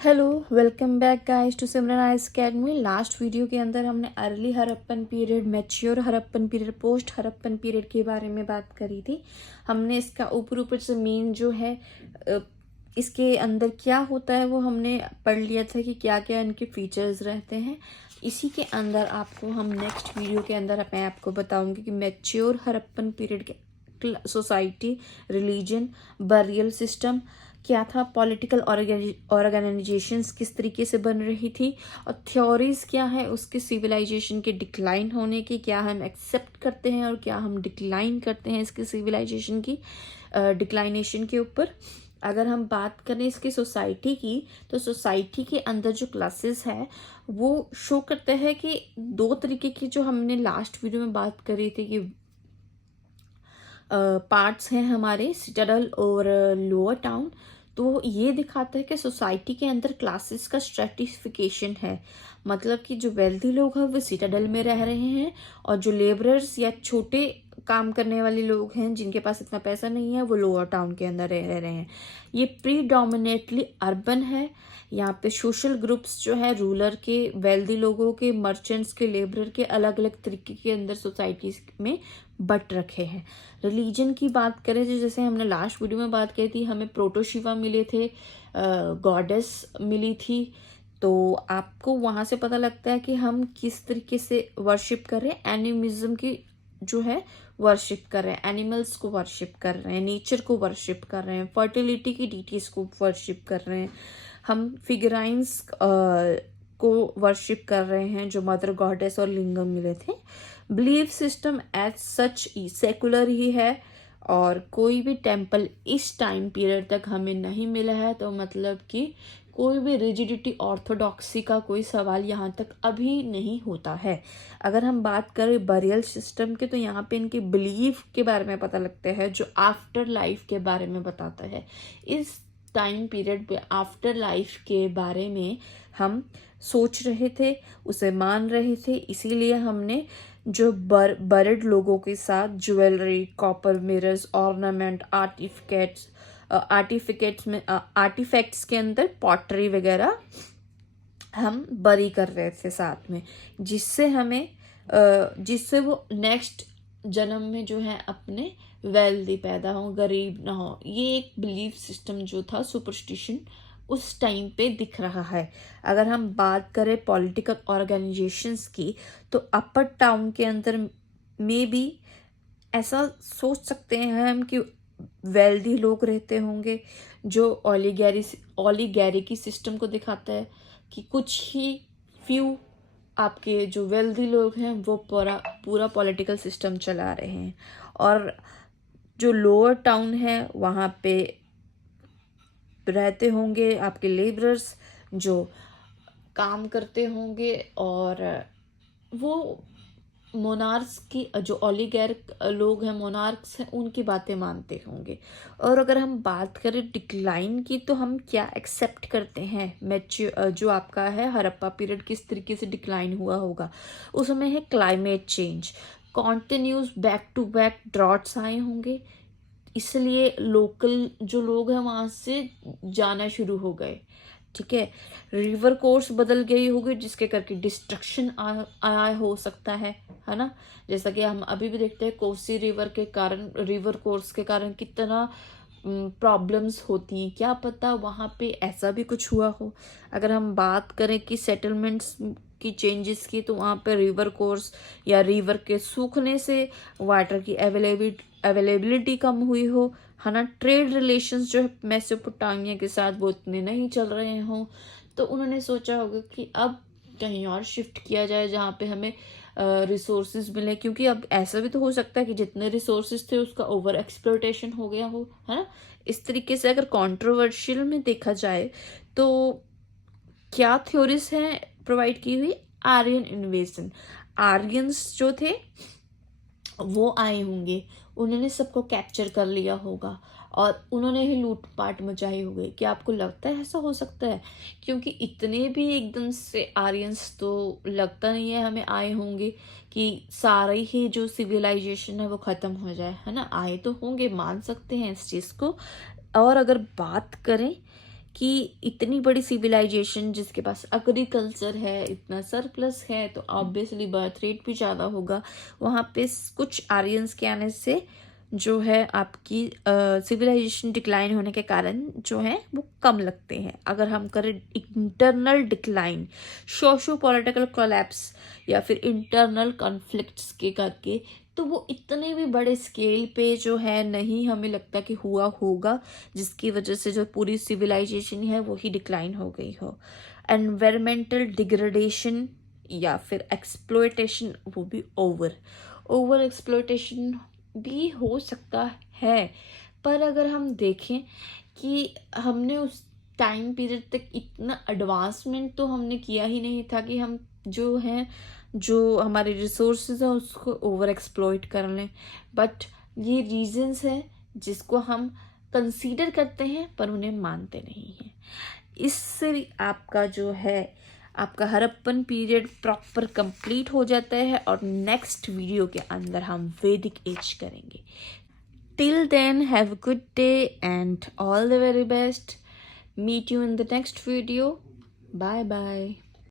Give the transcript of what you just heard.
Hello, welcome back guys to Simran ice academy. Last video के अंदर हमने early Harappan period, mature Harappan period, post Harappan period के बारे में बात करी थी। हमने इसका ऊपर से मेन जो है इसके अंदर क्या होता है वो हमने पढ़ लिया था कि क्या क्या इनके फीचर्स रहते हैं। इसी के अंदर आपको हम नेक्स्ट वीडियो के अंदर मैं आपको बताऊंगी कि मैच्योर हड़प्पन पीरियड के सोसाइटी, रिलीजन, बरियल सिस्टम क्या था, पॉलिटिकल ऑर्गेनाइजेशंस किस तरीके से बन रही थी, और थ्योरीज क्या है उसके सिविलाइजेशन के डिक्लाइन होने की, क्या हम एक्सेप्ट करते हैं और क्या हम डिक्लाइन करते हैं इसके सिविलाइजेशन की डिक्लाइनेशन के ऊपर। अगर हम बात करें इसकी सोसाइटी की, तो सोसाइटी के अंदर जो क्लासेस है वो शो करते हैं कि दो तरीके की, जो हमने लास्ट वीडियो में बात करी थी कि पार्ट्स हैं हमारे, सिटाडल और लोअर टाउन। तो ये दिखाता है कि सोसाइटी के अंदर क्लासेस का स्ट्रेटिफिकेशन है। मतलब कि जो वेल्दी लोग हैं वो सिटाडल में रह रहे हैं, और जो लेबरर्स या छोटे काम करने वाले लोग हैं जिनके पास इतना पैसा नहीं है वो लोअर टाउन के अंदर रह रहे हैं। ये प्रीडोमिनेटली अर्बन है। यहाँ पे सोशल ग्रुप्स जो है रूलर के, वेल्दी लोगों के, मर्चेंट्स के, लेबरर के, अलग अलग तरीके के अंदर सोसाइटी में बट रखे हैं। रिलीजन की बात करें तो जैसे हमने लास्ट वीडियो में बात की थी, हमें प्रोटोशिवा मिले थे, गॉडेस मिली थी। तो आपको वहां से पता लगता है कि हम किस तरीके से वर्शिप कर रहे हैं। एनिमिज्म की जो है वर्शिप कर रहे हैं, एनिमल्स को वर्शिप कर रहे हैं, नेचर को वर्शिप कर रहे हैं, फर्टिलिटी की डीटीज को वर्शिप कर रहे हैं, हम फिगराइंस को वर्शिप कर रहे हैं जो मदर गॉडेस और लिंगम मिले थे। Belief system as such secular ही है, और कोई भी टेम्पल इस टाइम पीरियड तक हमें नहीं मिला है। तो मतलब कि कोई भी रिजिडिटी, ऑर्थोडॉक्सी का कोई सवाल यहाँ तक अभी नहीं होता है। अगर हम बात करें बरियल सिस्टम के, तो यहाँ पे इनके बिलीफ के बारे में पता लगता है, जो आफ्टर लाइफ के बारे में बताता है। इस टाइम पीरियड पे आफ्टर लाइफ के बारे में हम सोच रहे थे, उसे मान रहे थे, इसीलिए हमने जो बर्ड लोगों के साथ jewellery, copper mirrors, ornament, artifacts के अंदर पॉटरी वगैरह हम बरी कर रहे थे साथ में, जिससे वो नेक्स्ट जन्म में जो है अपने वेल्दी पैदा हो, गरीब ना हो। ये एक बिलीफ सिस्टम जो था, सुपरस्टिशन, उस टाइम पे दिख रहा है। अगर हम बात करें पॉलिटिकल ऑर्गेनाइजेशंस की, तो अपर टाउन के अंदर में भी ऐसा सोच सकते हैं हम कि वेल्दी लोग रहते होंगे, जो ओलिगैरिकी सिस्टम को दिखाता है कि कुछ ही फ्यू आपके जो वेल्दी लोग हैं वो पूरा पॉलिटिकल सिस्टम चला रहे हैं। और जो लोअर टाउन है वहाँ पे रहते होंगे आपके लेबरर्स जो काम करते होंगे, और वो मोनार्क्स की, जो ओलिगैर्क लोग हैं, मोनार्क्स हैं, उनकी बातें मानते होंगे। और अगर हम बात करें डिक्लाइन की, तो हम क्या एक्सेप्ट करते हैं, जो आपका है हड़प्पा पीरियड किस तरीके से डिक्लाइन हुआ होगा। उसमें है climate change, continuous back to back droughts आए होंगे, इसलिए लोकल जो लोग हैं वहां से जाना शुरू हो गए। ठीक है, रिवर कोर्स बदल गई होगी जिसके करके डिस्ट्रक्शन आया हो सकता है ना। जैसा कि हम अभी भी देखते हैं कोसी रिवर के कारण, रिवर कोर्स के कारण कितना प्रॉब्लम्स होती हैं, क्या पता वहाँ पे ऐसा भी कुछ हुआ हो। अगर हम बात करें कि सेटलमेंट्स की चेंजेस की, तो वहाँ पे रिवर कोर्स या रिवर के सूखने से वाटर की अवेलेबिलिटी कम हुई हो, है ना। ट्रेड रिलेशंस जो है मेसोपोटामिया के साथ वो इतने नहीं चल रहे हों, तो उन्होंने सोचा होगा कि अब कहीं और शिफ्ट किया जाए जहाँ पे हमें रिसोर्सेज मिले, क्योंकि अब ऐसा भी तो हो सकता है कि जितने रिसोर्सेज थे उसका ओवर एक्सप्लोटेशन हो गया हो, है ना। इस तरीके से अगर कंट्रोवर्शियल में देखा जाए तो क्या थ्योरीज हैं प्रोवाइड की हुई, आर्यन इन्वेजन, आर्यंस जो थे वो आए होंगे, उन्होंने सबको कैप्चर कर लिया होगा और उन्होंने ही लूटपाट मचाई होगी। क्या आपको लगता है ऐसा हो सकता है? क्योंकि इतने भी एकदम से आर्यंस तो लगता नहीं है हमें आए होंगे कि सारे ही जो सिविलाइजेशन है वो खत्म हो जाए, है ना। आए तो होंगे, मान सकते हैं इस चीज को। और अगर बात करें कि इतनी बड़ी सिविलाइजेशन जिसके पास एग्रीकल्चर है, इतना सरप्लस है, तो ऑब्वियसली बर्थ रेट भी ज़्यादा होगा। वहाँ पे कुछ आर्यंस के आने से जो है आपकी सिविलाइजेशन डिक्लाइन होने के कारण जो है वो कम लगते हैं। अगर हम करें internal decline, socio political collapse या फिर इंटरनल कॉन्फ्लिक्ट्स के करके, तो वो इतने भी बड़े स्केल पे जो है नहीं हमें लगता कि हुआ होगा, जिसकी वजह से जो पूरी सिविलाइजेशन है वो ही डिक्लाइन हो गई हो। एनवायरमेंटल डिग्रेडेशन या फिर एक्सप्लॉयटेशन, वो भी ओवर एक्सप्लॉयटेशन भी हो सकता है। पर अगर हम देखें कि हमने उस टाइम पीरियड तक इतना एडवांसमेंट तो हमने किया ही नहीं था कि हम जो हैं, जो हमारे रिसोर्सेज हैं उसको ओवर एक्सप्लॉइट कर लें। बट ये रीजंस हैं जिसको हम कंसीडर करते हैं पर उन्हें मानते नहीं हैं। इससे आपका जो है आपका हड़प्पन पीरियड प्रॉपर कंप्लीट हो जाता है और नेक्स्ट वीडियो के अंदर हम वैदिक एज करेंगे। Till then have a good day and all the very best. Meet you in the next video. Bye bye.